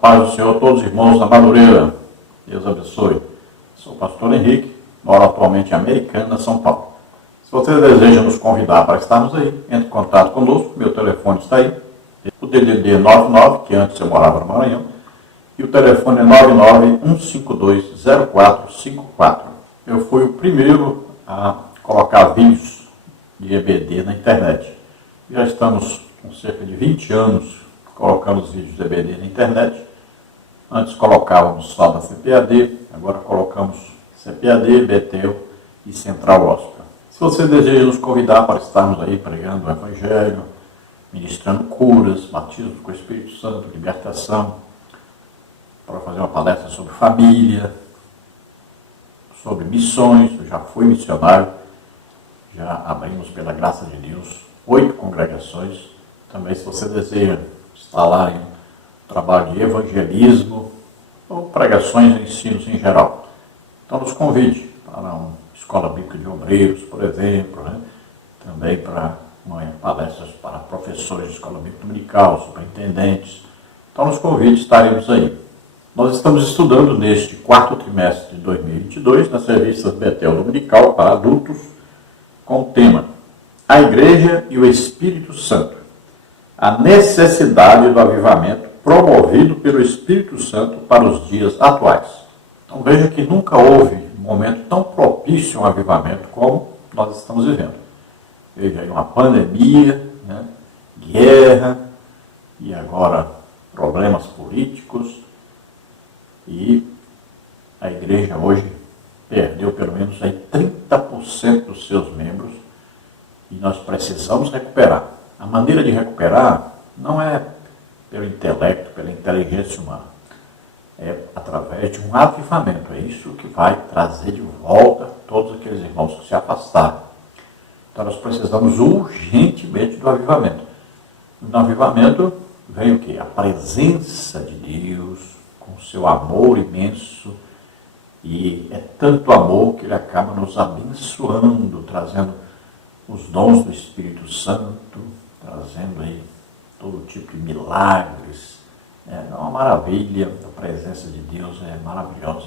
paz do Senhor, todos os irmãos da Madureira. Deus abençoe. Sou o pastor Henrique, moro atualmente em Americana, São Paulo. Se você deseja nos convidar para estarmos aí, entre em contato conosco, meu telefone está aí. O DDD 99, que antes eu morava no Maranhão, e o telefone é 991520454. Eu fui o primeiro a colocar vídeos de EBD na internet. Já estamos com cerca de 20 anos colocando os vídeos de EBD na internet. Antes colocávamos só da CPAD, agora colocamos CPAD, Betel e Central Gospel. Se você deseja nos convidar para estarmos aí pregando o Evangelho, ministrando curas, batismo com o Espírito Santo, libertação, para fazer uma palestra sobre família, sobre missões, eu já fui missionário, já abrimos, pela graça de Deus, 8 congregações. Também, se você deseja instalar em um trabalho de evangelismo ou pregações e ensinos em geral, então nos convide para uma escola bíblica de obreiros, por exemplo, né? Também para palestras para professores de escola bíblica dominical, superintendentes. Então nos convide, estaremos aí. Nós estamos estudando neste 4º trimestre de 2022 nas revistas Betel Dominical para adultos com o tema A Igreja e o Espírito Santo, a necessidade do avivamento promovido pelo Espírito Santo para os dias atuais. Então veja que nunca houve um momento tão propício a um avivamento como nós estamos vivendo. Veja aí uma pandemia, né? Guerra e agora problemas políticos. E a igreja hoje perdeu pelo menos aí 30% dos seus membros e nós precisamos recuperar. A maneira de recuperar não é pelo intelecto, pela inteligência humana, é através de um avivamento. É isso que vai trazer de volta todos aqueles irmãos que se afastaram. Então nós precisamos urgentemente do avivamento. No avivamento vem o quê? A presença de Deus, com o seu amor imenso, e é tanto amor que ele acaba nos abençoando, trazendo os dons do Espírito Santo, trazendo aí todo tipo de milagres. É uma maravilha, a presença de Deus é maravilhosa,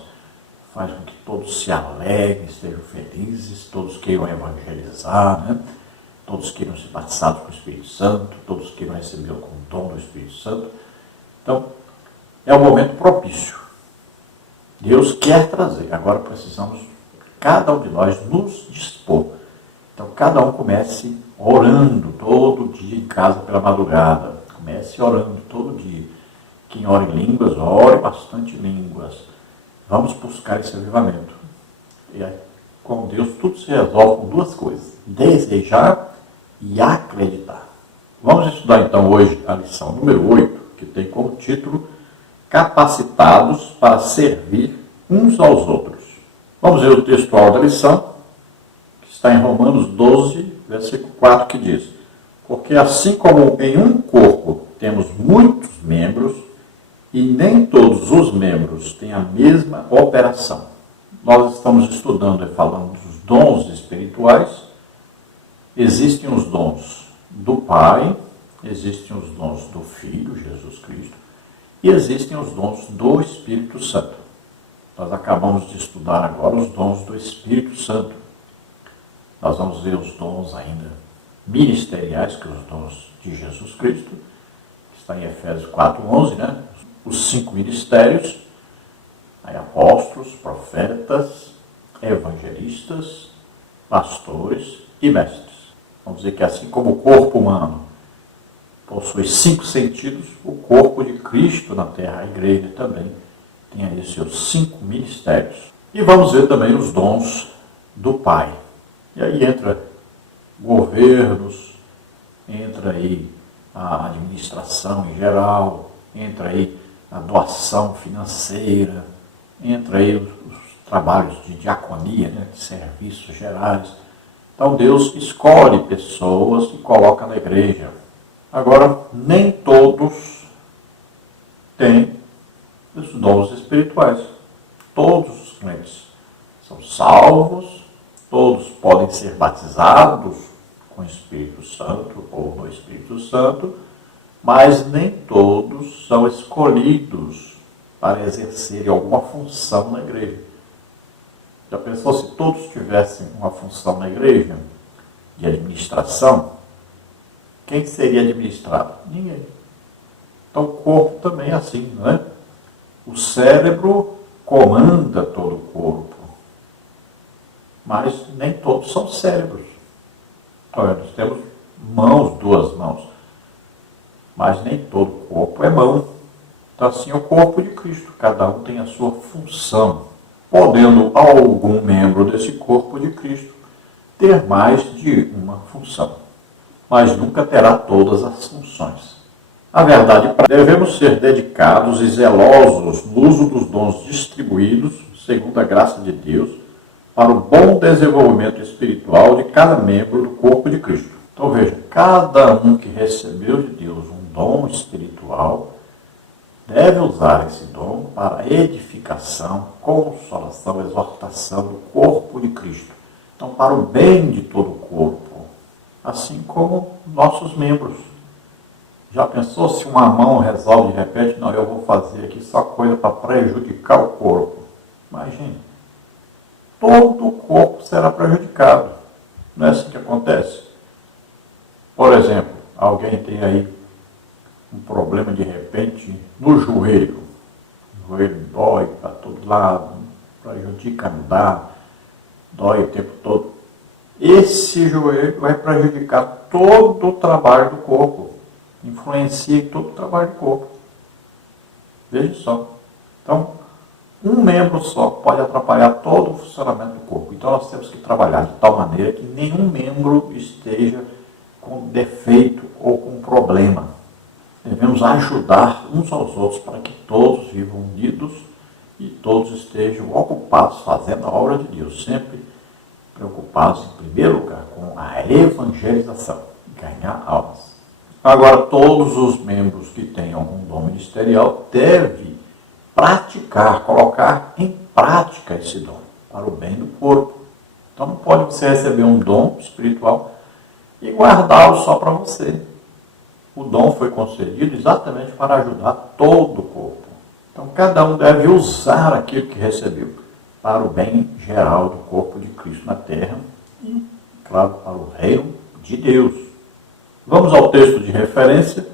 faz com que todos se alegrem, estejam felizes, todos queiram evangelizar, né? Todos queiram ser batizados com o Espírito Santo, todos queiram receber o dom do Espírito Santo. Então, é um momento propício. Deus quer trazer. Agora precisamos, cada um de nós, nos dispor. Então, cada um comece orando todo dia em casa pela madrugada. Comece orando todo dia. Quem ora em línguas, ore bastante línguas. Vamos buscar esse avivamento. E aí, com Deus, tudo se resolve com duas coisas: desejar e acreditar. Vamos estudar, então, hoje a lição número 8, que tem como título Capacitados para servir uns aos outros. Vamos ver o textual da lição, que está em Romanos 12, versículo 4, que diz: Porque assim como em um corpo temos muitos membros, e nem todos os membros têm a mesma operação. Nós estamos estudando e falando dos dons espirituais. Existem os dons do Pai, existem os dons do Filho, Jesus Cristo, e existem os dons do Espírito Santo. Nós acabamos de estudar agora os dons do Espírito Santo. Nós vamos ver os dons ainda ministeriais, que são os dons de Jesus Cristo, que está em Efésios 4:11, né? Os 5 ministérios, aí apóstolos, profetas, evangelistas, pastores e mestres. Vamos dizer que assim como o corpo humano possui 5 sentidos, o corpo de Cristo na terra, a igreja também, tem aí seus 5 ministérios. E vamos ver também os dons do Pai. E aí entra governos, entra aí a administração em geral, entra aí a doação financeira, entra aí os trabalhos de diaconia, né, de serviços gerais. Então Deus escolhe pessoas e coloca na igreja. Agora, nem todos têm os dons espirituais. Todos os crentes são salvos, todos podem ser batizados com o Espírito Santo ou no Espírito Santo, mas nem todos são escolhidos para exercerem alguma função na igreja. Já pensou se todos tivessem uma função na igreja de administração? Quem seria administrado? Ninguém. Então o corpo também é assim, não é? O cérebro comanda todo o corpo, mas nem todos são cérebros. Olha, nós temos mãos, 2 mãos, mas nem todo o corpo é mão. Então assim é o corpo de Cristo, cada um tem a sua função, podendo algum membro desse corpo de Cristo ter mais de uma função, mas nunca terá todas as funções. A verdade, devemos ser dedicados e zelosos no uso dos dons distribuídos, segundo a graça de Deus, para o bom desenvolvimento espiritual de cada membro do corpo de Cristo. Então veja, cada um que recebeu de Deus um dom espiritual deve usar esse dom para a edificação, consolação, exortação do corpo de Cristo. Então, para o bem de todo o corpo, assim como nossos membros. Já pensou se uma mão resolve de repente, não, eu vou fazer aqui só coisa para prejudicar o corpo? Imagine, todo o corpo será prejudicado. Não é assim que acontece? Por exemplo, alguém tem aí um problema de repente no joelho. O joelho dói para todo lado, prejudica andar, dói o tempo todo. Esse joelho vai prejudicar todo o trabalho do corpo. Influencia em todo o trabalho do corpo. Veja só. Então, um membro só pode atrapalhar todo o funcionamento do corpo. Então, nós temos que trabalhar de tal maneira que nenhum membro esteja com defeito ou com problema. Devemos ajudar uns aos outros para que todos vivam unidos e todos estejam ocupados fazendo a obra de Deus, sempre preocupados, em primeiro lugar, com a evangelização, ganhar almas. Agora, todos os membros que tenham um dom ministerial devem praticar, colocar em prática esse dom, para o bem do corpo. Então não pode você receber um dom espiritual e guardá-lo só para você. O dom foi concedido exatamente para ajudar todo o corpo. Então cada um deve usar aquilo que recebeu para o bem geral do corpo de Cristo na terra e, claro, para o reino de Deus. Vamos ao texto de referência,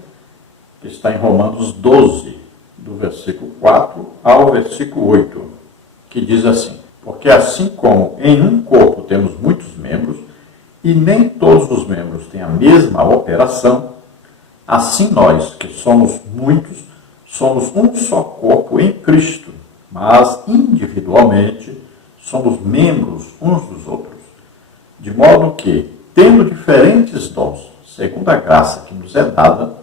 que está em Romanos 12, do versículo 4 ao versículo 8, que diz assim: porque assim como em um corpo temos muitos membros, e nem todos os membros têm a mesma operação, assim nós, que somos muitos, somos um só corpo em Cristo, mas individualmente somos membros uns dos outros. De modo que, tendo diferentes dons, segundo a graça que nos é dada,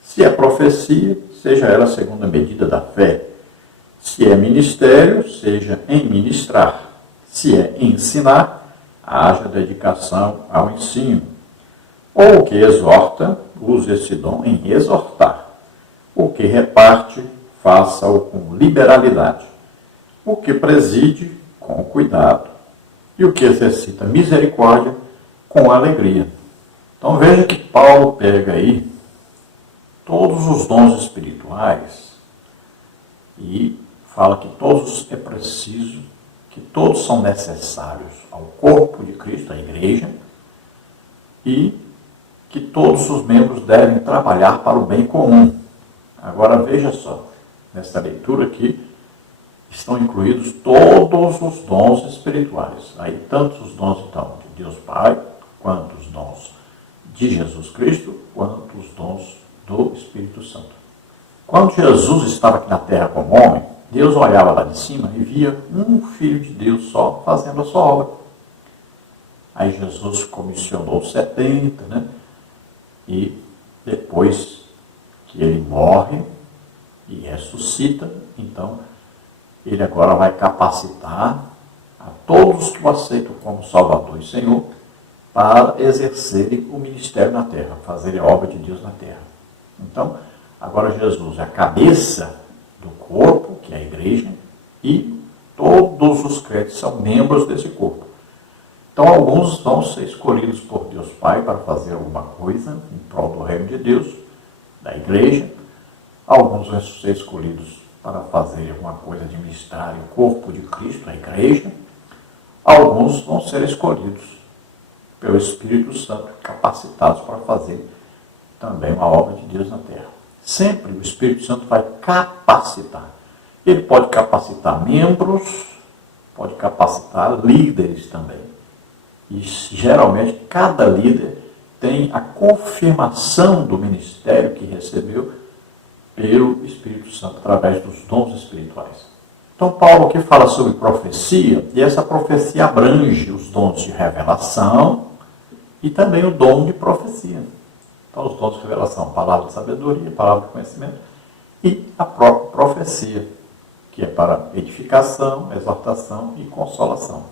se é profecia, seja ela segundo a medida da fé. Se é ministério, seja em ministrar. Se é ensinar, haja dedicação ao ensino. Ou o que exorta, use esse dom em exortar. O que reparte, faça-o com liberalidade. O que preside, com cuidado. E o que exercita misericórdia, com alegria. Então veja que Paulo pega aí todos os dons espirituais e fala que todos é preciso, que todos são necessários ao corpo de Cristo, à igreja, e que todos os membros devem trabalhar para o bem comum. Agora veja só, nessa leitura aqui estão incluídos todos os dons espirituais. Aí tanto os dons então de Deus Pai, quanto os dons de Jesus Cristo, quanto os dons do Espírito Santo. Quando Jesus estava aqui na terra como homem, Deus olhava lá de cima e via um Filho de Deus só fazendo a sua obra. Aí Jesus comissionou 70, né? E depois que ele morre e ressuscita, então ele agora vai capacitar a todos que o aceitam como Salvador e Senhor para exercerem o ministério na terra, fazerem a obra de Deus na terra. Então, agora Jesus é a cabeça do corpo, que é a igreja, e todos os crentes são membros desse corpo. Então, alguns vão ser escolhidos por Deus Pai para fazer alguma coisa em prol do reino de Deus, da igreja, alguns vão ser escolhidos para fazer alguma coisa de ministrar o corpo de Cristo, a igreja, alguns vão ser escolhidos pelo Espírito Santo, capacitados para fazer também uma obra de Deus na terra. Sempre o Espírito Santo vai capacitar. Ele pode capacitar membros, pode capacitar líderes também. E geralmente cada líder tem a confirmação do ministério que recebeu pelo Espírito Santo, através dos dons espirituais. Então Paulo aqui fala sobre profecia, e essa profecia abrange os dons de revelação e também o dom de profecia. Então os dons de revelação, palavra de sabedoria, palavra de conhecimento, e a própria profecia, que é para edificação, exortação e consolação.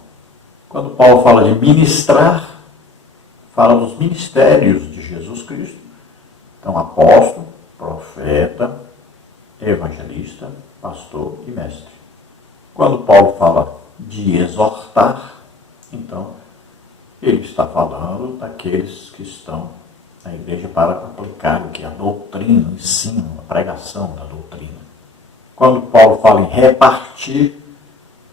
Quando Paulo fala de ministrar, fala dos ministérios de Jesus Cristo. Então, apóstolo, profeta, evangelista, pastor e mestre. Quando Paulo fala de exortar, então, ele está falando daqueles que estão na igreja para aplicar o que é a doutrina, o ensino, a pregação da doutrina. Quando Paulo fala em repartir,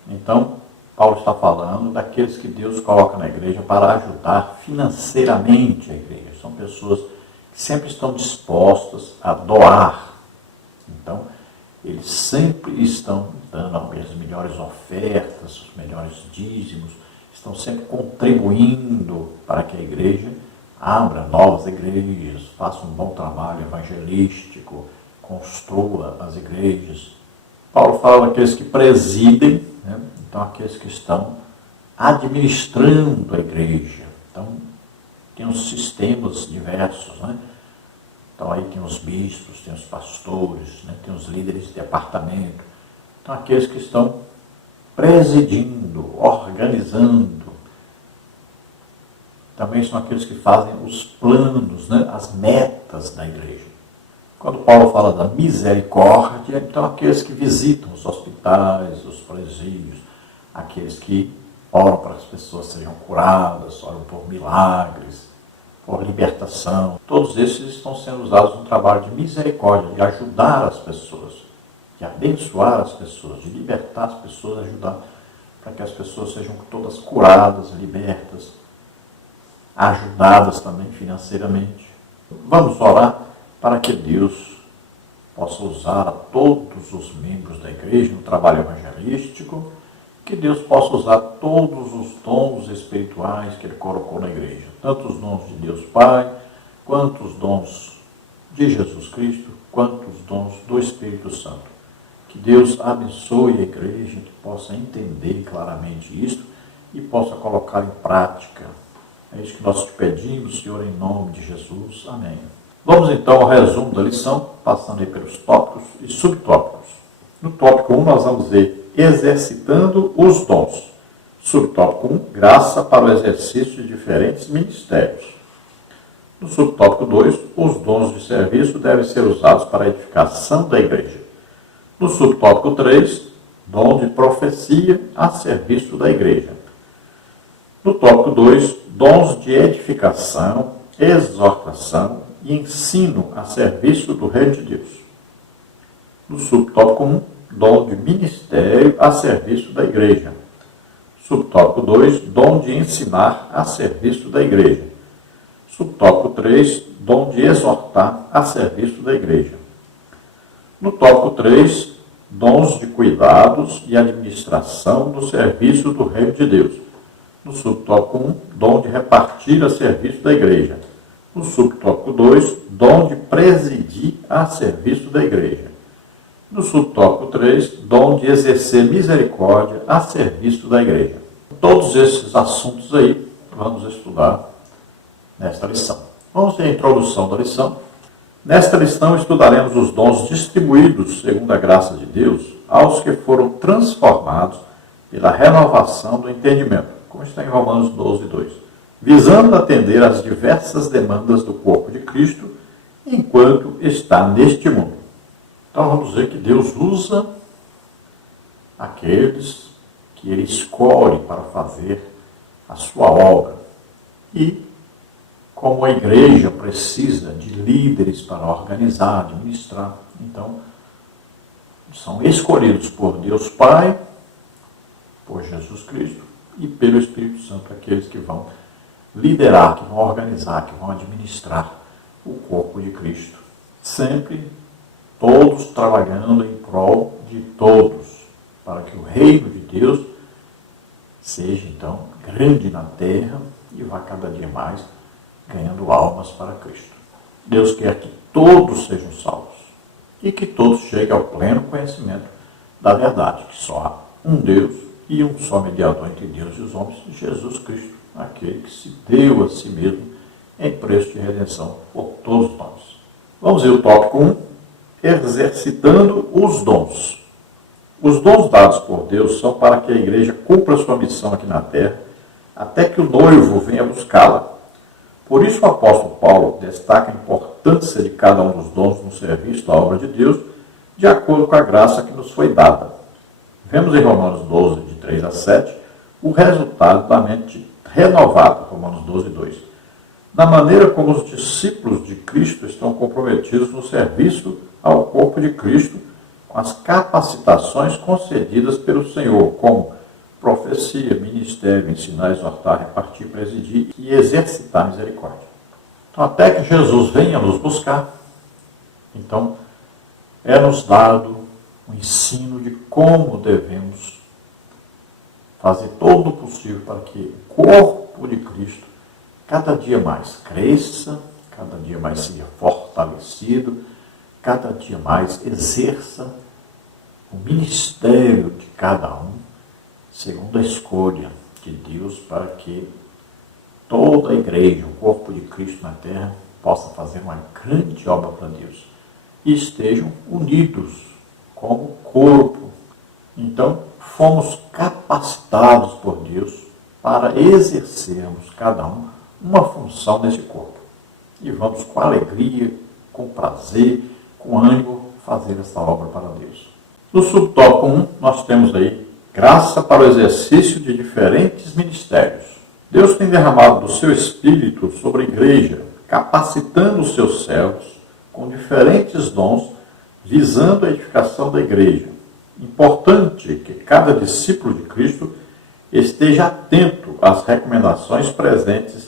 então, Paulo está falando daqueles que Deus coloca na igreja para ajudar financeiramente a igreja. São pessoas que sempre estão dispostas a doar. Então, eles sempre estão dando as melhores ofertas, os melhores dízimos, estão sempre contribuindo para que a igreja abra novas igrejas, faça um bom trabalho evangelístico, construa as igrejas. Paulo fala daqueles que presidem, né? Então aqueles que estão administrando a igreja. Então tem os sistemas diversos, né? Então aí tem os bispos, tem os pastores, né? Tem os líderes de departamento. Então aqueles que estão presidindo, organizando. Também são aqueles que fazem os planos, né? As metas da igreja. Quando Paulo fala da misericórdia, então aqueles que visitam os hospitais, os presídios, aqueles que oram para que as pessoas sejam curadas, oram por milagres, por libertação. Todos esses estão sendo usados no trabalho de misericórdia, de ajudar as pessoas, de abençoar as pessoas, de libertar as pessoas, ajudar para que as pessoas sejam todas curadas, libertas, ajudadas também financeiramente. Vamos orar para que Deus possa usar a todos os membros da igreja no trabalho evangelístico, que Deus possa usar todos os dons espirituais que Ele colocou na igreja, tanto os dons de Deus Pai, quanto os dons de Jesus Cristo, quanto os dons do Espírito Santo. Que Deus abençoe a igreja, que possa entender claramente isto e possa colocar em prática. É isso que nós te pedimos, Senhor, em nome de Jesus. Amém. Vamos então ao resumo da lição, passando aí pelos tópicos e subtópicos. No tópico 1 nós vamos ver exercitando os dons. Subtópico 1, graça para o exercício de diferentes ministérios. No subtópico 2, os dons de serviço devem ser usados para a edificação da igreja. No subtópico 3, dom de profecia a serviço da igreja. No tópico 2, dons de edificação, exortação e ensino a serviço do Reino de Deus. No subtópico 1, dom de ministério a serviço da igreja. Subtópico 2, dom de ensinar a serviço da igreja. Subtópico 3, dom de exortar a serviço da igreja. No tópico 3, dons de cuidados e administração no serviço do Reino de Deus. No subtópico 1, dom de repartir a serviço da igreja. No subtópico 2, dom de presidir a serviço da igreja. No subtópico 3, dom de exercer misericórdia a serviço da igreja. Todos esses assuntos aí vamos estudar nesta lição. Vamos ver a introdução da lição. Nesta lição estudaremos os dons distribuídos, segundo a graça de Deus, aos que foram transformados pela renovação do entendimento, como está em Romanos 12, 2, visando atender às diversas demandas do corpo de Cristo enquanto está neste mundo. Então vamos ver que Deus usa aqueles que Ele escolhe para fazer a sua obra. E como a igreja precisa de líderes para organizar, administrar. Então, são escolhidos por Deus Pai, por Jesus Cristo e pelo Espírito Santo, aqueles que vão liderar, que vão organizar, que vão administrar o corpo de Cristo. Sempre todos trabalhando em prol de todos, para que o reino de Deus seja, então, grande na terra e vá cada dia mais ganhando almas para Cristo. Deus quer que todos sejam salvos e que todos cheguem ao pleno conhecimento da verdade, que só há um Deus e um só mediador entre Deus e os homens, Jesus Cristo, aquele que se deu a si mesmo em preço de redenção por todos nós. Vamos ver o tópico 1, exercitando os dons. Os dons dados por Deus são para que a igreja cumpra sua missão aqui na terra, até que o noivo venha buscá-la. Por isso o apóstolo Paulo destaca a importância de cada um dos dons no serviço da obra de Deus, de acordo com a graça que nos foi dada. Vemos em Romanos 12, de 3 a 7, o resultado da mente renovada, Romanos 12, 2. Na maneira como os discípulos de Cristo estão comprometidos no serviço ao corpo de Cristo, com as capacitações concedidas pelo Senhor, como profecia, ministério, ensinar, exortar, repartir, presidir e exercitar a misericórdia. Então, até que Jesus venha nos buscar, então, é-nos dado o ensino de como devemos fazer todo o possível para que o corpo de Cristo cada dia mais cresça, cada dia mais seja fortalecido, cada dia mais exerça o ministério de cada um, segundo a escolha de Deus, para que toda a igreja, o corpo de Cristo na terra, possa fazer uma grande obra para Deus e estejam unidos como corpo. Então, fomos capacitados por Deus para exercermos cada um uma função nesse corpo. E vamos com alegria, com prazer, com ânimo, fazer essa obra para Deus. No subtópico 1, nós temos aí graça para o exercício de diferentes ministérios. Deus tem derramado do seu Espírito sobre a igreja, capacitando os seus servos com diferentes dons, visando a edificação da igreja. Importante que cada discípulo de Cristo esteja atento às recomendações presentes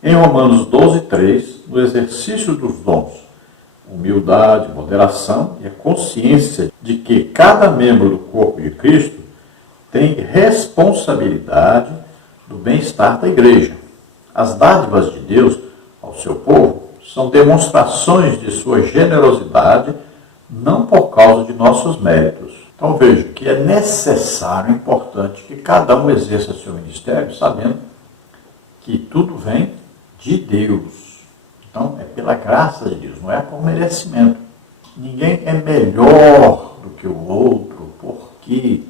em Romanos 12, 3, no exercício dos dons. Humildade, moderação e a consciência de que cada membro do corpo de Cristo tem responsabilidade do bem-estar da igreja. As dádivas de Deus ao seu povo são demonstrações de sua generosidade, não por causa de nossos méritos. Então veja que é necessário, importante, que cada um exerça seu ministério sabendo que tudo vem de Deus. Então, é pela graça de Deus, não é por merecimento. Ninguém é melhor do que o outro porque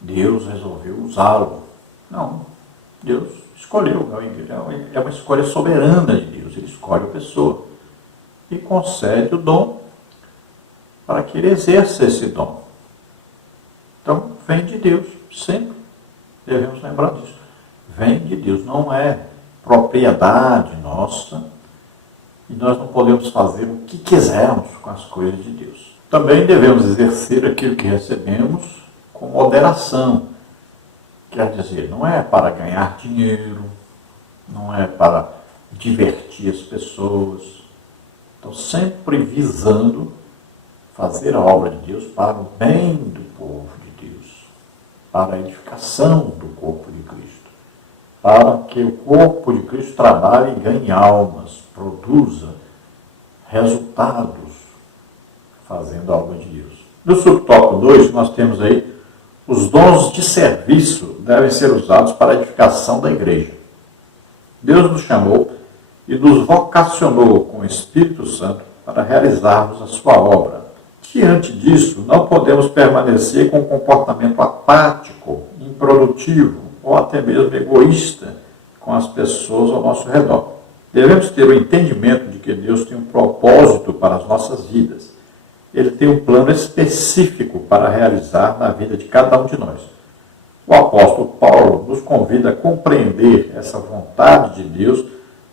Deus resolveu usá-lo. Não, Deus escolheu. É uma escolha soberana de Deus. Ele escolhe a pessoa e concede o dom para que ele exerça esse dom. Então, vem de Deus, sempre devemos lembrar disso. Vem de Deus, não é propriedade nossa, e nós não podemos fazer o que quisermos com as coisas de Deus. Também devemos exercer aquilo que recebemos com moderação. Quer dizer, não é para ganhar dinheiro, não é para divertir as pessoas. Então, sempre visando fazer a obra de Deus para o bem do povo de Deus, para a edificação do corpo de Cristo, para que o corpo de Cristo trabalhe e ganhe almas, produza resultados fazendo a obra de Deus. No subtópico 2, nós temos aí os dons de serviço devem ser usados para a edificação da igreja. Deus nos chamou e nos vocacionou com o Espírito Santo para realizarmos a sua obra. Diante disso, não podemos permanecer com um comportamento apático, improdutivo ou até mesmo egoísta com as pessoas ao nosso redor. Devemos ter o entendimento de que Deus tem um propósito para as nossas vidas. Ele tem um plano específico para realizar na vida de cada um de nós. O apóstolo Paulo nos convida a compreender essa vontade de Deus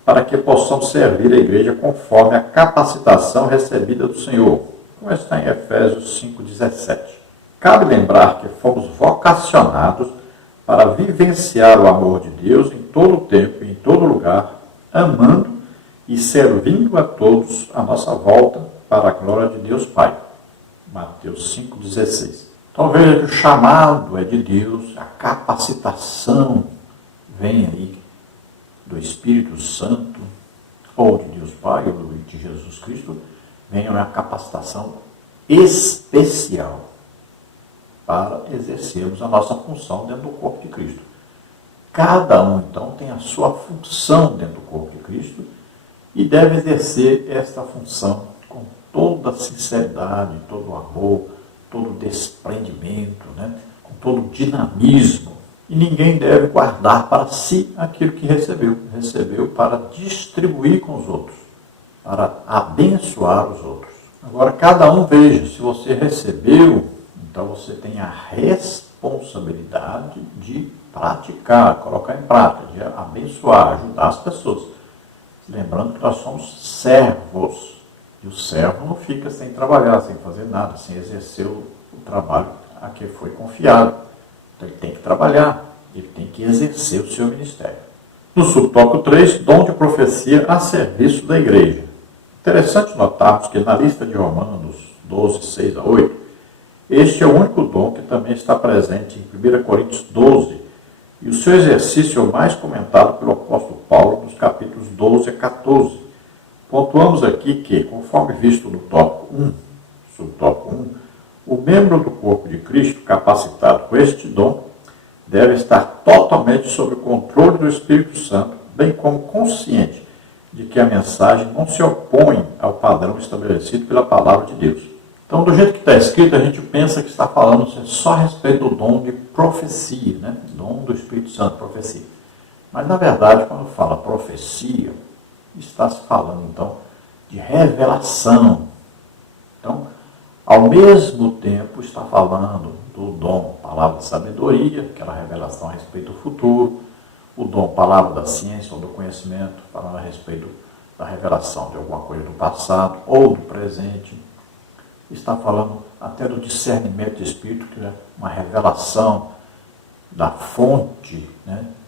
para que possamos servir a igreja conforme a capacitação recebida do Senhor, como está em Efésios 5,17. Cabe lembrar que fomos vocacionados para vivenciar o amor de Deus em todo o tempo e em todo lugar, amando e servindo a todos à nossa volta para a glória de Deus Pai. Mateus 5,16. Então veja que o chamado é de Deus, a capacitação vem aí do Espírito Santo, ou de Deus Pai, ou de Jesus Cristo, vem uma capacitação especial para exercermos a nossa função dentro do corpo de Cristo. Cada um, então, tem a sua função dentro do corpo de Cristo e deve exercer esta função com toda a sinceridade, todo o amor, todo o desprendimento, com todo o dinamismo. E ninguém deve guardar para si aquilo que recebeu. Recebeu para distribuir com os outros, para abençoar os outros. Agora, cada um veja, se você recebeu, então você tem a responsabilidade de praticar, colocar em prática, de abençoar, ajudar as pessoas. Lembrando que nós somos servos. E o servo não fica sem trabalhar, sem fazer nada, sem exercer o trabalho a que foi confiado. Então ele tem que trabalhar, ele tem que exercer o seu ministério. No subtópico 3, dom de profecia a serviço da igreja. Interessante notarmos que na lista de Romanos 12, 6 a 8, este é o único dom que também está presente em 1 Coríntios 12, e o seu exercício é o mais comentado pelo apóstolo Paulo nos capítulos 12 a 14. Pontuamos aqui que, conforme visto no tópico 1, subtópico 1, o membro do corpo de Cristo capacitado com este dom deve estar totalmente sob o controle do Espírito Santo, bem como consciente de que a mensagem não se opõe ao padrão estabelecido pela palavra de Deus. Então, do jeito que está escrito, a gente pensa que está falando só a respeito do dom de profecia, dom do Espírito Santo, profecia. Mas, na verdade, quando fala profecia, está se falando, então, de revelação. Então, ao mesmo tempo, está falando do dom, palavra de sabedoria, aquela revelação a respeito do futuro, o dom, palavra da ciência ou do conhecimento, falando a respeito da revelação de alguma coisa do passado ou do presente. Está falando até do discernimento de espírito, que é uma revelação da fonte,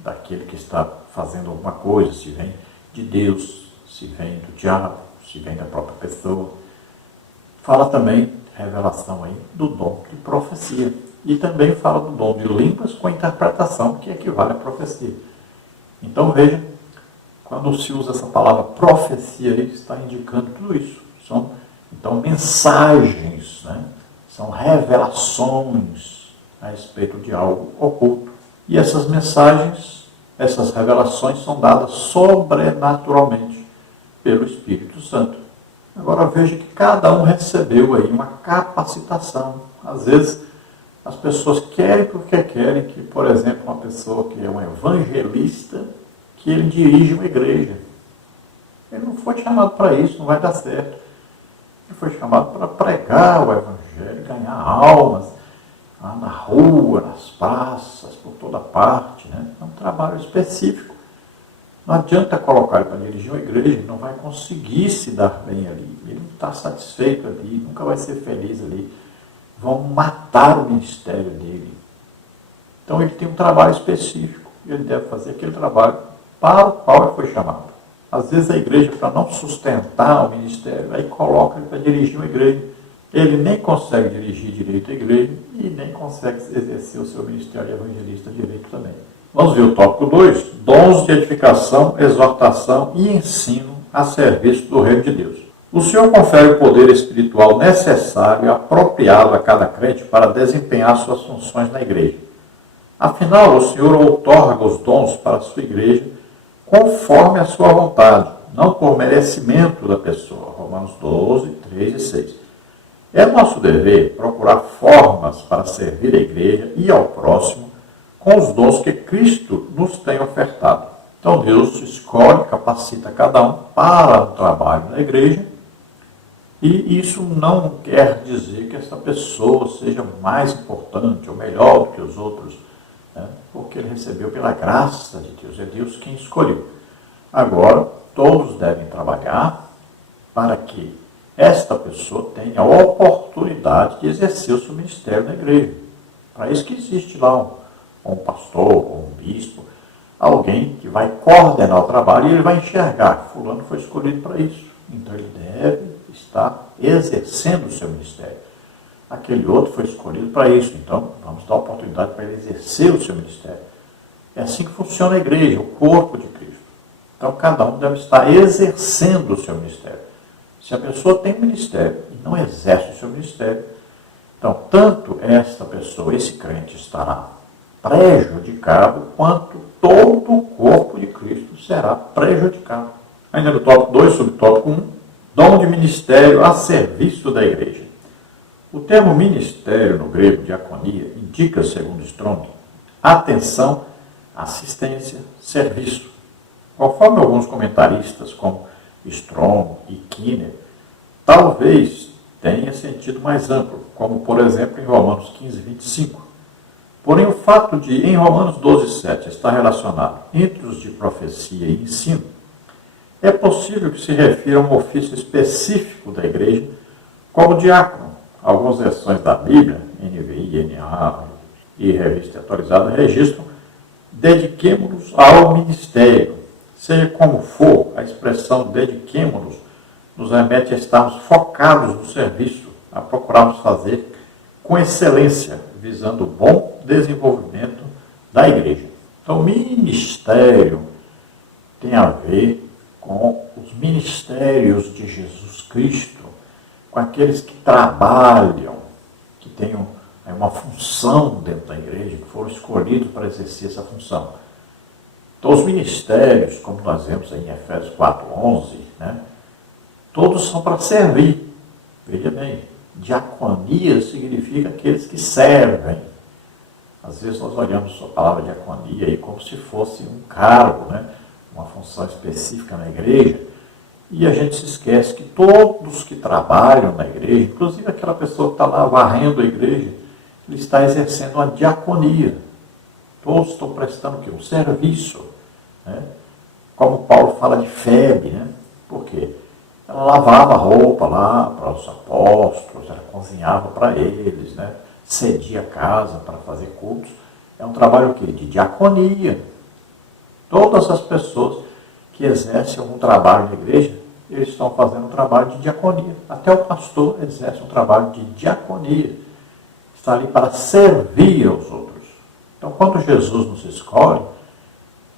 daquele que está fazendo alguma coisa, se vem de Deus, se vem do diabo, se vem da própria pessoa. Fala também, revelação aí, do dom de profecia. E também fala do dom de línguas com interpretação, que equivale à profecia. Então veja, quando se usa essa palavra profecia, ele está indicando tudo isso. São, então, mensagens, são revelações a respeito de algo oculto. E essas mensagens, essas revelações são dadas sobrenaturalmente pelo Espírito Santo. Agora veja que cada um recebeu aí uma capacitação. Às vezes as pessoas querem porque querem que, por exemplo, uma pessoa que é um evangelista, que ele dirige uma igreja. Ele não foi chamado para isso, não vai dar certo. Ele foi chamado para pregar o evangelho, ganhar almas lá na rua, nas praças, por toda parte. É um trabalho específico. Não adianta colocar ele para dirigir uma igreja, ele não vai conseguir se dar bem ali. Ele não está satisfeito ali, nunca vai ser feliz ali. Vão matar o ministério dele. Então ele tem um trabalho específico. Ele deve fazer aquele trabalho para o qual ele foi chamado. Às vezes a igreja, para não sustentar o ministério, aí coloca ele para dirigir uma igreja. Ele nem consegue dirigir direito a igreja e nem consegue exercer o seu ministério evangelista direito também. Vamos ver o tópico 2. Dons de edificação, exortação e ensino a serviço do reino de Deus. O Senhor confere o poder espiritual necessário e apropriado a cada crente para desempenhar suas funções na igreja. Afinal, o Senhor outorga os dons para a sua igreja conforme a sua vontade, não por merecimento da pessoa. Romanos 12, 3 e 6. É nosso dever procurar formas para servir a igreja e ao próximo com os dons que Cristo nos tem ofertado. Então Deus escolhe, capacita cada um para o trabalho na igreja, e isso não quer dizer que essa pessoa seja mais importante ou melhor do que os outros, porque ele recebeu pela graça de Deus, é Deus quem escolheu. Agora, todos devem trabalhar para que esta pessoa tenha a oportunidade de exercer o seu ministério na igreja. Para isso que existe lá um pastor, ou um bispo, alguém que vai coordenar o trabalho e ele vai enxergar. Fulano foi escolhido para isso. Então ele deve estar exercendo o seu ministério. Aquele outro foi escolhido para isso. Então vamos dar oportunidade para ele exercer o seu ministério. É assim que funciona a igreja, o corpo de Cristo. Então cada um deve estar exercendo o seu ministério. Se a pessoa tem um ministério e não exerce o seu ministério, então tanto esta pessoa, esse crente, estará prejudicado, quanto todo o corpo de Cristo será prejudicado. Ainda no tópico 2, subtópico 1, dom de ministério a serviço da igreja. O termo ministério no grego, diaconia, indica, segundo Strong, atenção, assistência, serviço. Conforme alguns comentaristas, como Strong e Kinner, talvez tenha sentido mais amplo, como por exemplo em Romanos 15, 25. Porém, o fato de, em Romanos 12, 7, estar relacionado entre os de profecia e ensino, é possível que se refira a um ofício específico da igreja, como diácono. Algumas versões da Bíblia, NVI, NA e Revista Atualizada, registram: dediquemo-nos ao ministério. Seja como for, a expressão dediquemo-nos nos remete a estarmos focados no serviço, a procurarmos fazer com excelência, visando o bom desenvolvimento da igreja. Então, o ministério tem a ver com os ministérios de Jesus Cristo, com aqueles que trabalham, que têm uma função dentro da igreja, que foram escolhidos para exercer essa função. Então, os ministérios, como nós vemos aí em Efésios 4:11, né, todos são para servir. Veja bem, diaconia significa aqueles que servem. Às vezes nós olhamos a palavra diaconia aí como se fosse um cargo, né, uma função específica na igreja, e a gente se esquece que todos que trabalham na igreja, inclusive aquela pessoa que está lá varrendo a igreja, ele está exercendo uma diaconia. Todos estão prestando o quê? Um serviço. Né? Como Paulo fala de Febe, né? Por quê? Ela lavava roupa lá para os apóstolos, ela cozinhava para eles, né? Cedia a casa para fazer cultos. É um trabalho o quê? De diaconia. Todas as pessoas que exercem algum trabalho na igreja, eles estão fazendo um trabalho de diaconia. Até o pastor exerce um trabalho de diaconia. Está ali para servir aos outros. Então, quando Jesus nos escolhe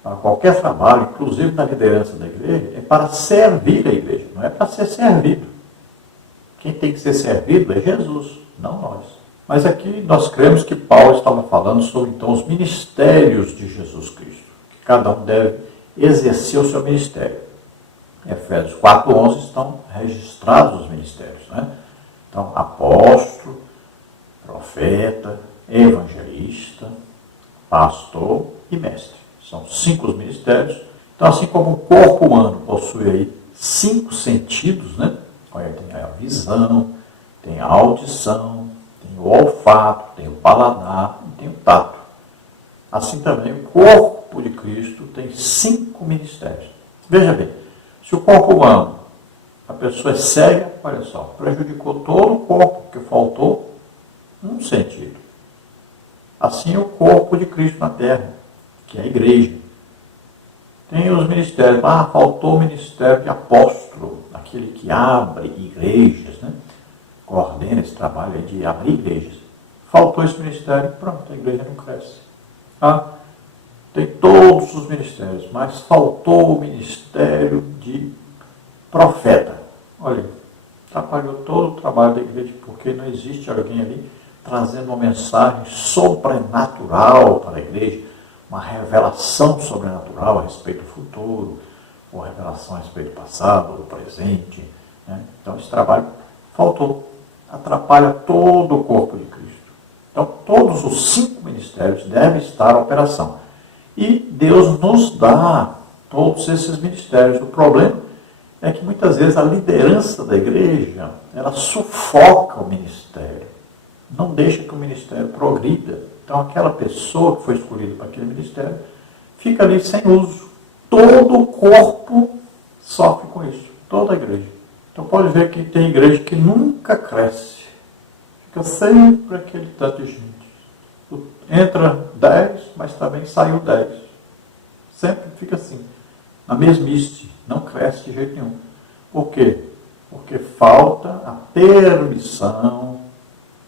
para qualquer trabalho, inclusive na liderança da igreja, é para servir a igreja, não é para ser servido. Quem tem que ser servido é Jesus, não nós. Mas aqui nós cremos que Paulo estava falando sobre, então, os ministérios de Jesus Cristo, que cada um deve exercer o seu ministério. Em Efésios 4:11 estão registrados os ministérios, né? Então, apóstolo, profeta, evangelista, pastor e mestre. São 5 os ministérios. Então, assim como o corpo humano possui aí 5 sentidos, né? Olha, tem a visão, tem a audição, tem o olfato, tem o paladar e tem o tato. Assim também o corpo de Cristo tem 5 ministérios. Veja bem, se o corpo humano, a pessoa é cega, olha só, prejudicou todo o corpo, porque faltou um sentido. Assim o corpo de Cristo na terra, que é a igreja. Tem os ministérios, faltou o ministério de apóstolo, aquele que abre igrejas, né? Coordena esse trabalho de abrir igrejas. Faltou esse ministério, pronto, a igreja não cresce. Tem todos os ministérios, mas faltou o ministério de profeta. Olha, atrapalhou todo o trabalho da igreja, porque não existe alguém ali trazendo uma mensagem sobrenatural para a igreja, uma revelação sobrenatural a respeito do futuro, ou revelação a respeito do passado, do presente. Né? Então esse trabalho faltou, atrapalha todo o corpo de Cristo. Então todos os 5 ministérios devem estar em operação. E Deus nos dá todos esses ministérios. O problema é que muitas vezes a liderança da igreja, ela sufoca o ministério, não deixa que o ministério progrida. Então aquela pessoa que foi escolhida para aquele ministério fica ali sem uso, todo o corpo sofre com isso, toda a igreja. Então pode ver que tem igreja que nunca cresce, fica sempre aquele tanto de gente. Entra 10, mas também saiu 10. Sempre fica assim, na mesmice, não cresce de jeito nenhum. Por quê? Porque falta a permissão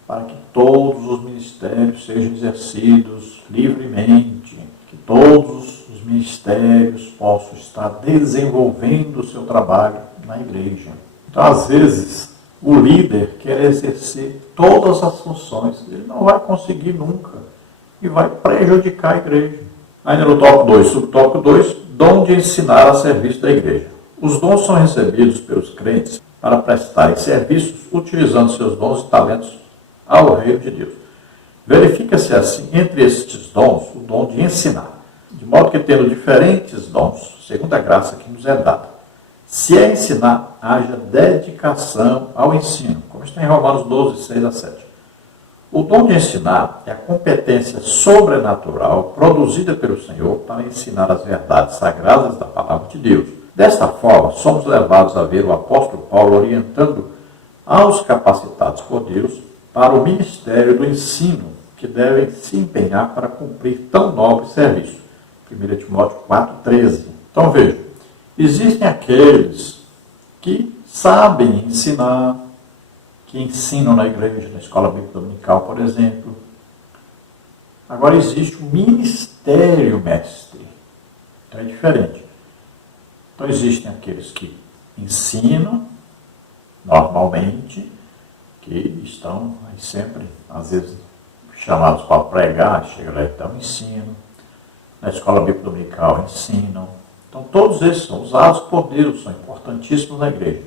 para que todos os ministérios sejam exercidos livremente, que todos os ministérios possam estar desenvolvendo o seu trabalho na igreja. Então, às vezes, o líder quer exercer todas as funções, ele não vai conseguir nunca e vai prejudicar a igreja. Ainda no tópico 2, subtópico 2, dom de ensinar a serviço da igreja. Os dons são recebidos pelos crentes para prestarem serviços utilizando seus dons e talentos ao reino de Deus. Verifica-se assim, entre estes dons, o dom de ensinar, de modo que, tendo diferentes dons, segundo a graça que nos é dada, se é ensinar, haja dedicação ao ensino, como está em Romanos 12, 6 a 7. O dom de ensinar é a competência sobrenatural produzida pelo Senhor para ensinar as verdades sagradas da palavra de Deus. Desta forma, somos levados a ver o apóstolo Paulo orientando aos capacitados por Deus para o ministério do ensino, que devem se empenhar para cumprir tão nobre serviço. 1 Timóteo 4,13. Então veja, existem aqueles que sabem ensinar, que ensinam na igreja, na escola bíblica dominical, por exemplo. Agora existe o ministério mestre. Então é diferente. Então existem aqueles que ensinam, normalmente, que estão aí sempre, às vezes, chamados para pregar, chega lá e dão ensino. Na escola bíblica dominical ensinam. Então todos esses são usados por Deus, são importantíssimos na igreja.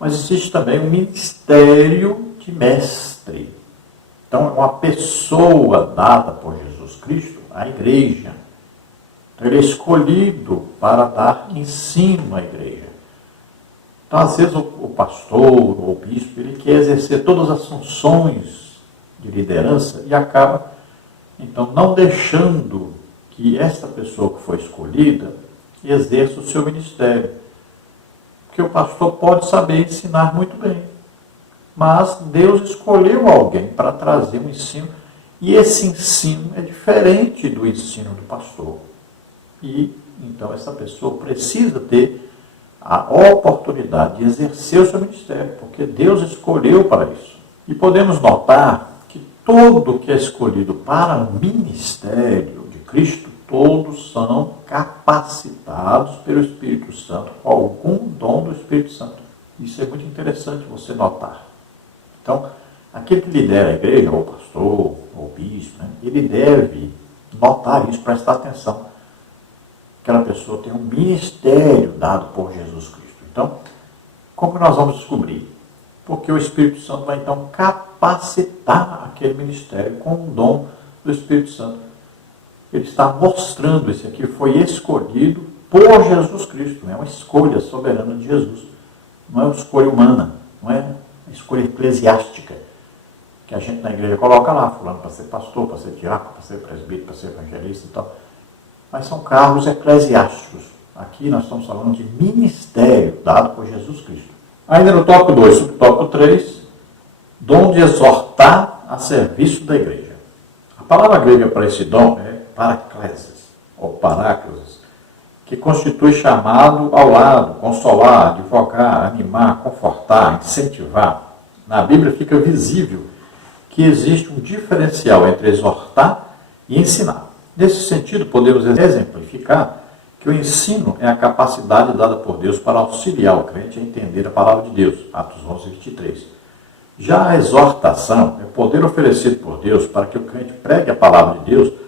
Mas existe também o ministério de mestre. Então, é uma pessoa dada por Jesus Cristo à igreja. Então, ele é escolhido para dar ensino à igreja. Então, às vezes, o pastor ou o bispo, ele quer exercer todas as funções de liderança e acaba, então, não deixando que essa pessoa que foi escolhida exerça o seu ministério. Porque o pastor pode saber ensinar muito bem. Mas Deus escolheu alguém para trazer um ensino. E esse ensino é diferente do ensino do pastor. E, então, essa pessoa precisa ter a oportunidade de exercer o seu ministério. Porque Deus escolheu para isso. E podemos notar que todo que é escolhido para o ministério de Cristo, todos são capacitados pelo Espírito Santo, com algum dom do Espírito Santo. Isso é muito interessante você notar. Então, aquele que lidera a igreja, ou pastor, ou bispo, ele deve notar isso, prestar atenção. Aquela pessoa tem um ministério dado por Jesus Cristo. Então, como nós vamos descobrir? Porque o Espírito Santo vai, então, capacitar aquele ministério com o dom do Espírito Santo. Ele está mostrando, esse aqui foi escolhido por Jesus Cristo. É uma escolha soberana de Jesus. Não é uma escolha humana, não é uma escolha eclesiástica, que a gente na igreja coloca lá, fulano para ser pastor, para ser diácono, para ser presbítero, para ser evangelista e tal. Mas são cargos eclesiásticos. Aqui nós estamos falando de ministério dado por Jesus Cristo. Ainda no tópico 2, subtópico 3, dom de exortar a serviço da igreja. A palavra grega para esse dom é paracleses, ou parácleses, que constitui chamado ao lado, consolar, advogar, animar, confortar, incentivar. Na Bíblia fica visível que existe um diferencial entre exortar e ensinar. Nesse sentido, podemos exemplificar que o ensino é a capacidade dada por Deus para auxiliar o crente a entender a palavra de Deus, Atos 11, 23. Já a exortação é poder oferecido por Deus para que o crente pregue a palavra de Deus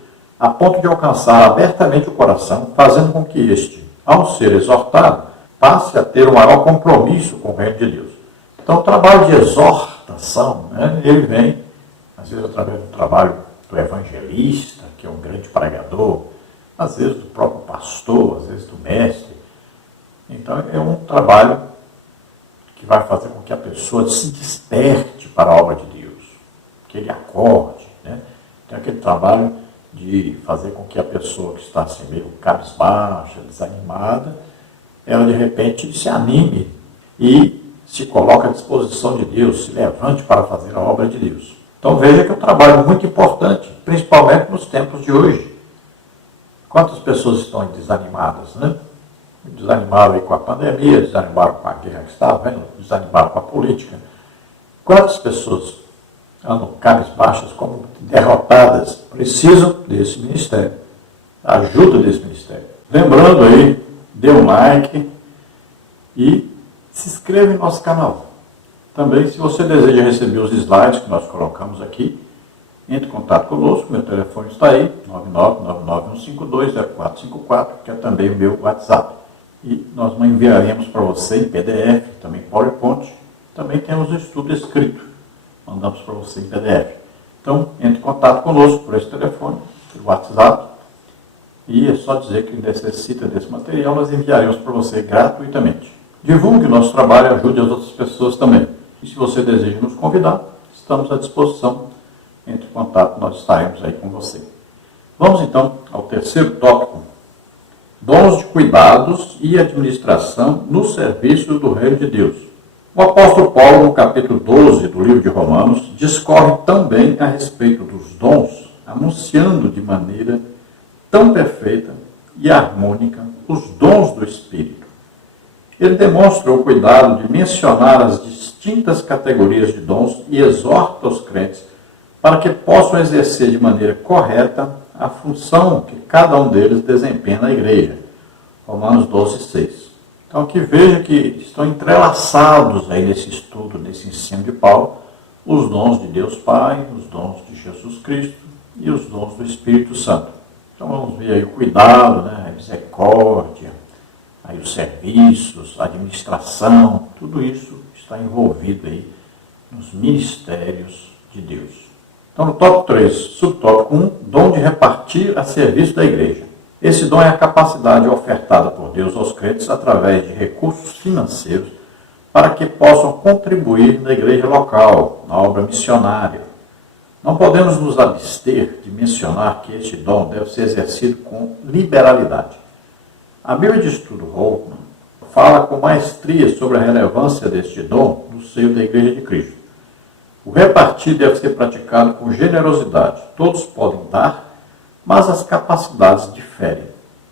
a ponto de alcançar abertamente o coração, fazendo com que este, ao ser exortado, passe a ter um maior compromisso com o reino de Deus. Então, o trabalho de exortação, ele vem, às vezes, através do trabalho do evangelista, que é um grande pregador, às vezes do próprio pastor, às vezes do mestre. Então, é um trabalho que vai fazer com que a pessoa se desperte para a obra de Deus, que ele acorde. Tem aquele trabalho de fazer com que a pessoa que está assim meio cabisbaixa, desanimada, ela de repente se anime e se coloque à disposição de Deus, se levante para fazer a obra de Deus. Então veja que é um trabalho muito importante, principalmente nos tempos de hoje. Quantas pessoas estão desanimadas, né? Desanimaram aí com a pandemia, desanimaram com a guerra que está havendo, desanimaram com a política. Quantas pessoas andam cabisbaixas, como derrotadas, precisam desse ministério, da ajuda desse ministério. Lembrando aí, dê um like e se inscreva em nosso canal. Também, se você deseja receber os slides que nós colocamos aqui, entre em contato conosco, meu telefone está aí, 99991520454, que é também o meu WhatsApp. E nós enviaremos para você em PDF, também PowerPoint, também temos o estudo escrito. Mandamos para você em PDF. Então, entre em contato conosco por esse telefone, pelo WhatsApp, e é só dizer que necessita desse material, nós enviaremos para você gratuitamente. Divulgue o nosso trabalho e ajude as outras pessoas também. E se você deseja nos convidar, estamos à disposição. Entre em contato, nós estaremos aí com você. Vamos então ao terceiro tópico. Dons de cuidados e administração no serviço do Reino de Deus. O apóstolo Paulo, no capítulo 12 do livro de Romanos, discorre também a respeito dos dons, anunciando de maneira tão perfeita e harmônica os dons do Espírito. Ele demonstra o cuidado de mencionar as distintas categorias de dons e exorta os crentes para que possam exercer de maneira correta a função que cada um deles desempenha na igreja. Romanos 12, 6. Então aqui veja que estão entrelaçados aí nesse estudo, nesse ensino de Paulo, os dons de Deus Pai, os dons de Jesus Cristo e os dons do Espírito Santo. Então vamos ver aí o cuidado, né, a misericórdia, aí os serviços, a administração, tudo isso está envolvido aí nos ministérios de Deus. Então no tópico 3, subtópico 1, dom de repartir a serviço da igreja. Esse dom é a capacidade ofertada por Deus aos crentes através de recursos financeiros para que possam contribuir na igreja local, na obra missionária. Não podemos nos abster de mencionar que este dom deve ser exercido com liberalidade. A Bíblia de Estudo Holtman fala com maestria sobre a relevância deste dom no seio da Igreja de Cristo. O repartir deve ser praticado com generosidade. Todos podem dar, mas as capacidades diferem.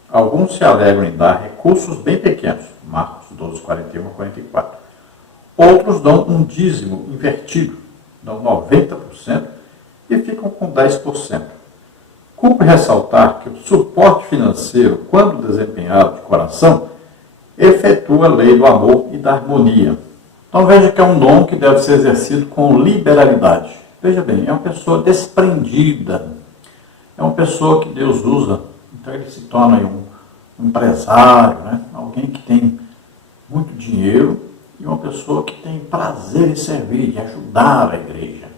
Alguns se alegram em dar recursos bem pequenos, Marcos 12, 41 a 44. Outros dão um dízimo invertido, dão 90% e ficam com 10%. Cumpre ressaltar que o suporte financeiro, quando desempenhado de coração, efetua a lei do amor e da harmonia. Então veja que é um dom que deve ser exercido com liberalidade. Veja bem, é uma pessoa desprendida, é uma pessoa que Deus usa, então ele se torna um empresário, né? Alguém que tem muito dinheiro e uma pessoa que tem prazer em servir, de ajudar a igreja.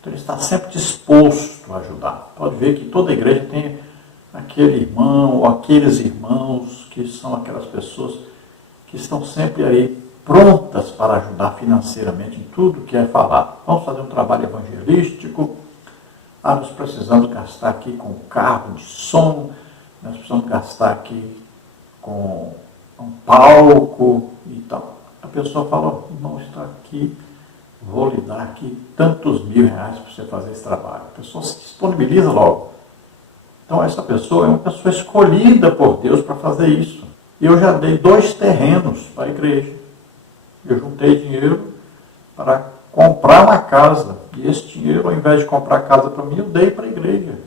Então ele está sempre disposto a ajudar. Pode ver que toda igreja tem aquele irmão ou aqueles irmãos que são aquelas pessoas que estão sempre aí prontas para ajudar financeiramente em tudo que é falado. Vamos fazer um trabalho evangelístico. Nós precisamos gastar aqui com carro de som, nós precisamos gastar aqui com um palco e tal. A pessoa fala, irmão, está aqui, vou lhe dar aqui tantos R$1.000 para você fazer esse trabalho. A pessoa se disponibiliza logo. Então essa pessoa é uma pessoa escolhida por Deus para fazer isso. E eu já dei 2 terrenos para a igreja. Eu juntei dinheiro para comprar uma casa. E esse dinheiro, ao invés de comprar a casa para mim, eu dei para a igreja.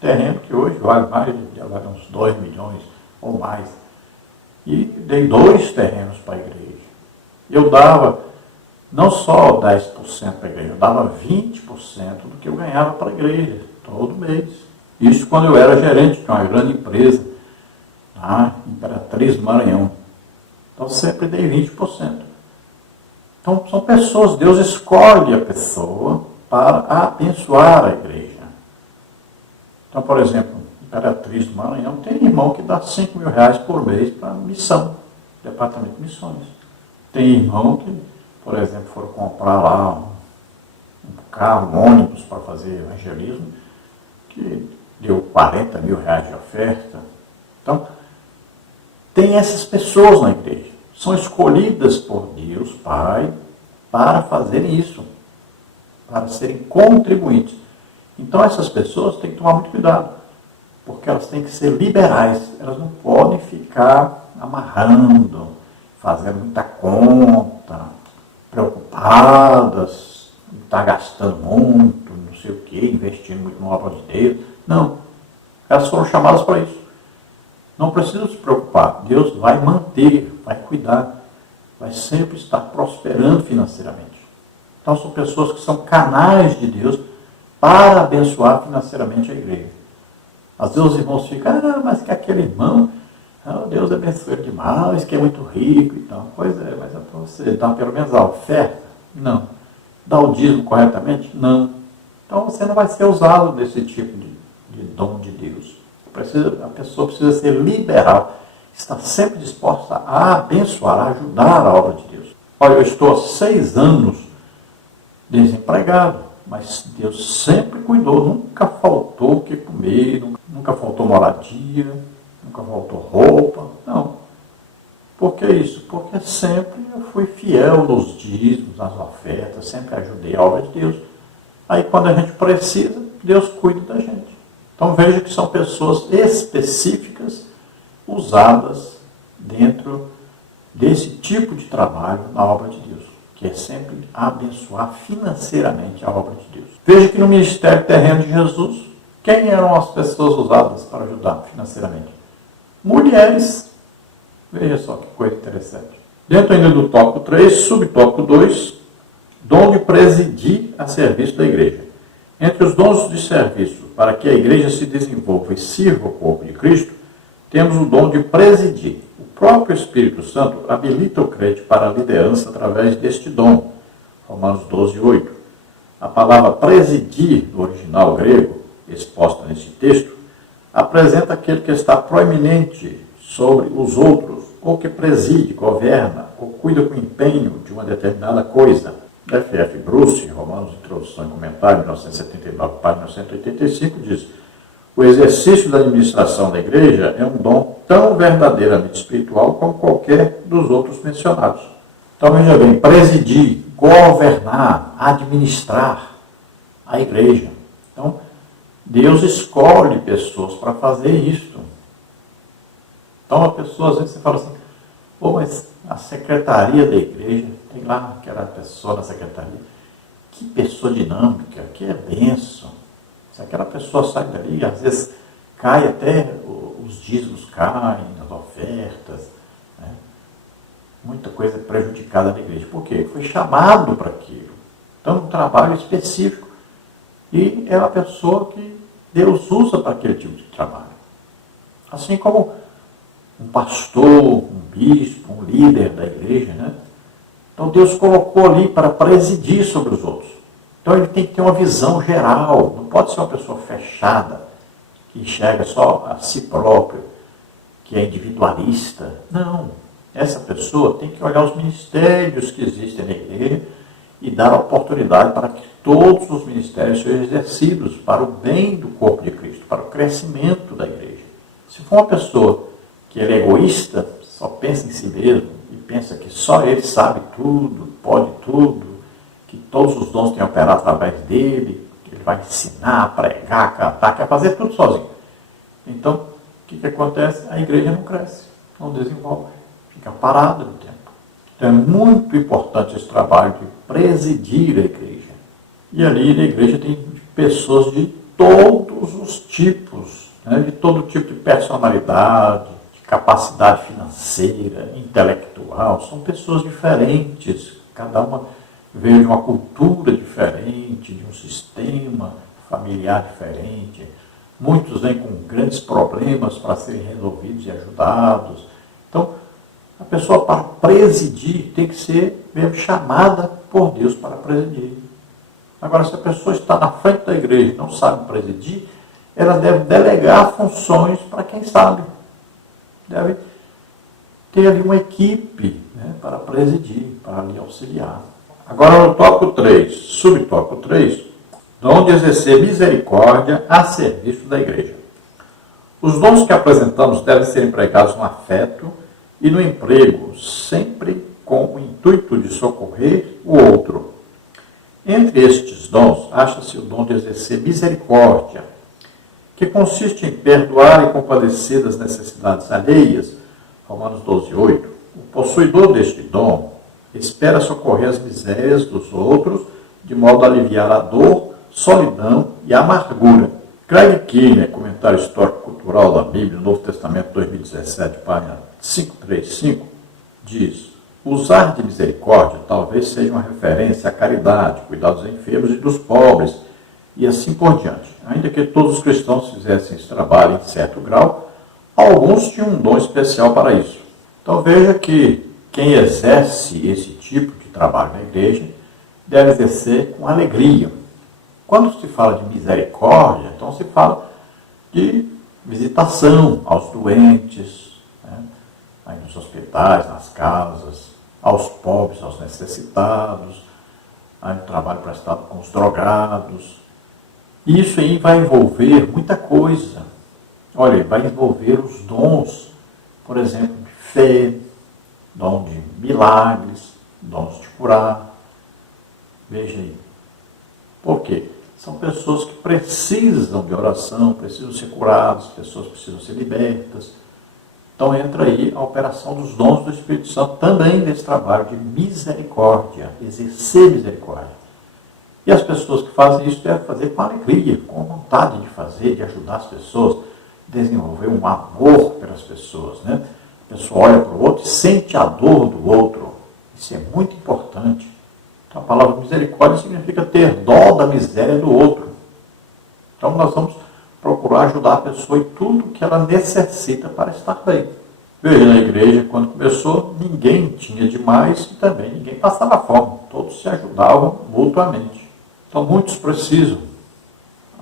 Terreno que hoje vale mais, já vale uns 2 milhões ou mais. E dei 2 terrenos para a igreja. Eu dava não só 10% para a igreja, eu dava 20% do que eu ganhava para a igreja, todo mês. Isso quando eu era gerente de uma grande empresa, na Imperatriz do Maranhão. Então sempre dei 20%. Então são pessoas, Deus escolhe a pessoa para abençoar a igreja. Então, por exemplo, Imperatriz do Maranhão tem irmão que dá R$5.000 por mês para missão, departamento de missões. Tem irmão que, por exemplo, foram comprar lá um carro, um ônibus para fazer evangelismo, que deu 40 mil reais de oferta. Então, tem essas pessoas na igreja. São escolhidas por Deus Pai para fazerem isso, para serem contribuintes. Então, essas pessoas têm que tomar muito cuidado, porque elas têm que ser liberais. Elas não podem ficar amarrando, fazendo muita conta, preocupadas, estar gastando muito, não sei o quê, investindo muito na obra de Deus. Não. Elas foram chamadas para isso. Não precisa se preocupar. Deus vai manter, vai cuidar, vai sempre estar prosperando financeiramente. Então, são pessoas que são canais de Deus para abençoar financeiramente a igreja. Às vezes os irmãos ficam, mas que aquele irmão, Deus abençoe ele demais, que é muito rico e tal. Pois é, mas é para você dar pelo menos a oferta? Não. Dar o dízimo corretamente? Não. Então, você não vai ser usado desse tipo de dom de Deus. A pessoa precisa ser liberal, estar sempre disposta a abençoar, a ajudar a obra de Deus. Olha, eu estou há 6 anos desempregado, mas Deus sempre cuidou, nunca faltou o que comer, nunca faltou moradia, nunca faltou roupa, não. Por que isso? Porque sempre eu fui fiel nos dízimos, nas ofertas, sempre ajudei a obra de Deus. Aí quando a gente precisa, Deus cuida da gente. Então veja que são pessoas específicas usadas dentro desse tipo de trabalho na obra de Deus, que é sempre abençoar financeiramente a obra de Deus. Veja que no ministério terreno de Jesus, quem eram as pessoas usadas para ajudar financeiramente? Mulheres. Veja só que coisa interessante. Dentro ainda do tópico 3, subtópico 2, dom de presidir a serviço da igreja. Entre os dons de serviço para que a igreja se desenvolva e sirva o corpo de Cristo, temos o dom de presidir. O próprio Espírito Santo habilita o crente para a liderança através deste dom. Romanos 12, 8. A palavra presidir, no original grego, exposta nesse texto, apresenta aquele que está proeminente sobre os outros, ou que preside, governa, ou cuida com empenho de uma determinada coisa. F.F. Bruce, Romanos, Introdução e Comentário, 1979, página 185, diz: o exercício da administração da igreja é um dom tão verdadeiramente espiritual como qualquer dos outros mencionados. Então, veja bem, presidir, governar, administrar a igreja. Então, Deus escolhe pessoas para fazer isso. Então, a pessoa, às vezes, você fala assim, mas a secretaria da igreja, tem lá aquela pessoa na secretaria, que pessoa dinâmica, que é benção. Se aquela pessoa sai dali, às vezes cai até, os dízimos caem, as ofertas, né? Muita coisa prejudicada na igreja. Por quê? Foi chamado para aquilo. Então, um trabalho específico. E é uma pessoa que Deus usa para aquele tipo de trabalho. Assim como um pastor, um bispo, um líder da igreja, né? Então Deus colocou ali para presidir sobre os outros. Então ele tem que ter uma visão geral, não pode ser uma pessoa fechada, que enxerga só a si próprio, que é individualista. Não, essa pessoa tem que olhar os ministérios que existem na igreja e dar a oportunidade para que todos os ministérios sejam exercidos para o bem do corpo de Cristo, para o crescimento da igreja. Se for uma pessoa que é egoísta, só pensa em si mesmo e pensa que só ele sabe tudo, pode tudo, que todos os dons têm a operar através dele, que ele vai ensinar, pregar, cantar, quer fazer tudo sozinho. Então, o que acontece? A igreja não cresce, não desenvolve, fica parada no tempo. Então é muito importante esse trabalho de presidir a igreja. E ali na igreja tem pessoas de todos os tipos, né? De todo tipo de personalidade, capacidade financeira, intelectual, são pessoas diferentes, cada uma veio de uma cultura diferente, de um sistema familiar diferente, muitos vêm com grandes problemas para serem resolvidos e ajudados. Então, a pessoa para presidir tem que ser mesmo chamada por Deus para presidir. Agora, se a pessoa está na frente da igreja e não sabe presidir, ela deve delegar funções para quem sabe. Deve ter ali uma equipe, né, para presidir, para lhe auxiliar. Agora no tópico 3, subtópico 3, Dom de exercer misericórdia a serviço da igreja. Os dons que apresentamos devem ser empregados no afeto e no emprego, sempre com o intuito de socorrer o outro. Entre estes dons, acha-se o dom de exercer misericórdia, que consiste em perdoar e compadecer das necessidades alheias. Romanos 12:8. O possuidor deste dom espera socorrer as misérias dos outros, de modo a aliviar a dor, solidão e amargura. Craig Keener, comentário histórico-cultural da Bíblia, Novo Testamento 2017, página 535, diz: usar de misericórdia talvez seja uma referência à caridade, cuidar dos enfermos e dos pobres, e assim por diante. Ainda que todos os cristãos fizessem esse trabalho em certo grau, alguns tinham um dom especial para isso. Então veja que quem exerce esse tipo de trabalho na igreja deve exercer com alegria. Quando se fala de misericórdia, então se fala de visitação aos doentes, né? Aí nos hospitais, nas casas, aos pobres, aos necessitados, aí no trabalho prestado com os drogados. Isso aí vai envolver muita coisa. Olha, vai envolver os dons, por exemplo, de fé, dom de milagres, dons de curar. Veja aí. Por quê? São pessoas que precisam de oração, precisam ser curadas, pessoas precisam ser libertas. Então entra aí a operação dos dons do Espírito Santo também nesse trabalho de misericórdia, exercer misericórdia. E as pessoas que fazem isso devem fazer com alegria, com vontade de fazer, de ajudar as pessoas, desenvolver um amor pelas pessoas, né? A pessoa olha para o outro e sente a dor do outro. Isso é muito importante. Então, a palavra misericórdia significa ter dó da miséria do outro. Então, nós vamos procurar ajudar a pessoa em tudo que ela necessita para estar bem. Veja, na igreja, quando começou, ninguém tinha demais e também ninguém passava fome. Todos se ajudavam mutuamente. Então, muitos precisam,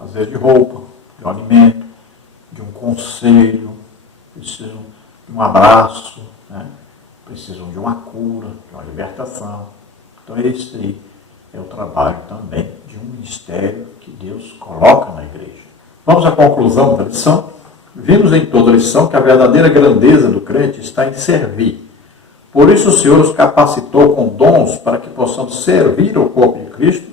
às vezes, de roupa, de um alimento, de um conselho, precisam de um abraço, né? Precisam de uma cura, de uma libertação. Então, esse aí é o trabalho também de um ministério que Deus coloca na igreja. Vamos à conclusão da lição. Vimos em toda a lição que a verdadeira grandeza do crente está em servir. Por isso o Senhor os capacitou com dons para que possamos servir ao corpo de Cristo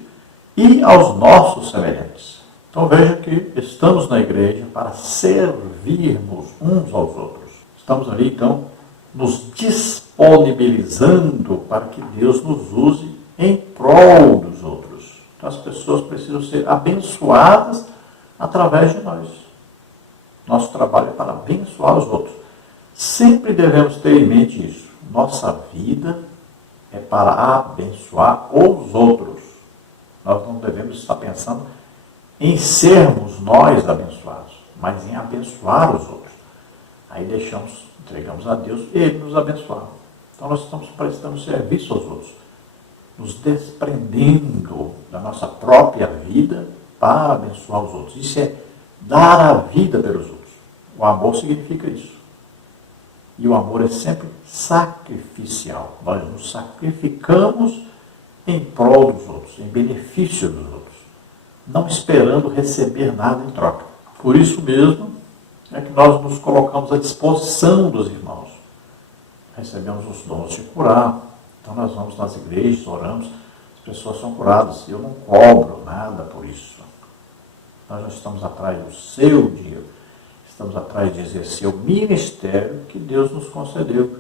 e aos nossos semelhantes. Então veja que estamos na igreja para servirmos uns aos outros. Estamos ali, então, nos disponibilizando para que Deus nos use em prol dos outros. Então as pessoas precisam ser abençoadas através de nós. Nosso trabalho é para abençoar os outros. Sempre devemos ter em mente isso. Nossa vida é para abençoar os outros. Nós não devemos estar pensando em sermos nós abençoados, mas em abençoar os outros. Aí entregamos a Deus e Ele nos abençoar. Então nós estamos prestando serviço aos outros, nos desprendendo da nossa própria vida para abençoar os outros. Isso é dar a vida pelos outros. O amor significa isso. E o amor é sempre sacrificial. Nós nos sacrificamos em prol dos outros, em benefício dos outros, não esperando receber nada em troca. Por isso mesmo é que nós nos colocamos à disposição dos irmãos. Recebemos os dons de curar. Então nós vamos nas igrejas, oramos, as pessoas são curadas. Eu não cobro nada por isso. Nós não estamos atrás do seu dinheiro. Estamos atrás de exercer o ministério que Deus nos concedeu.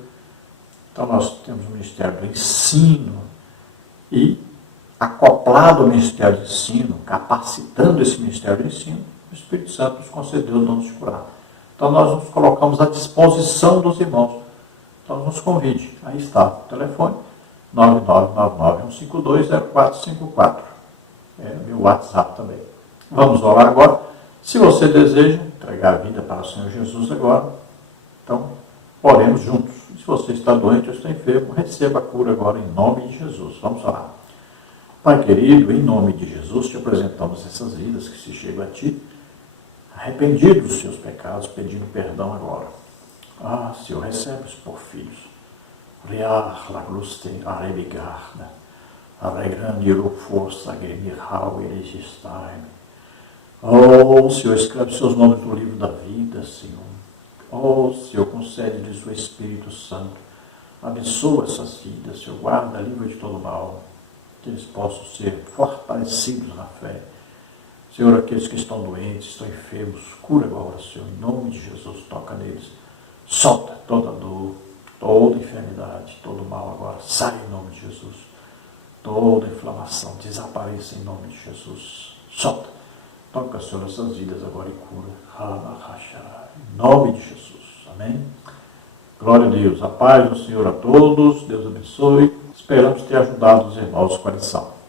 Então nós temos o ministério do ensino e, acoplado ao ministério do ensino, capacitando esse ministério do ensino, o Espírito Santo nos concedeu o dom de curar. Então nós nos colocamos à disposição dos irmãos. Então nos convide. Aí está o telefone, 9999-152-0454. É meu WhatsApp também. Vamos orar agora. Se você deseja entregar a vida para o Senhor Jesus agora, então oremos juntos. Se você está doente ou está enfermo, receba a cura agora em nome de Jesus. Vamos orar. Pai querido, em nome de Jesus, te apresentamos essas vidas que se chegam a Ti, arrependidos dos seus pecados, pedindo perdão agora. Ah, Senhor, recebe-os por filhos. Rear la gluste arebigarda. Arregrande força, Grimihau, Elegestein. Oh, Senhor, escreve seus nomes no livro da vida, Senhor. Oh, Senhor, concede-lhes o Espírito Santo. Abençoa essas vidas, Senhor. Guarda, livra de todo mal. Que eles possam ser fortalecidos na fé. Senhor, aqueles que estão doentes, estão enfermos, cura agora, Senhor. Em nome de Jesus, toca neles. Solta toda dor, toda enfermidade, todo mal agora. Sai em nome de Jesus. Toda inflamação desapareça em nome de Jesus. Solta. Toca, Senhor, essas vidas agora e cura. Em nome de Jesus. Amém? Glória a Deus. A paz do Senhor a todos. Deus abençoe. Esperamos ter ajudado os irmãos com a lição.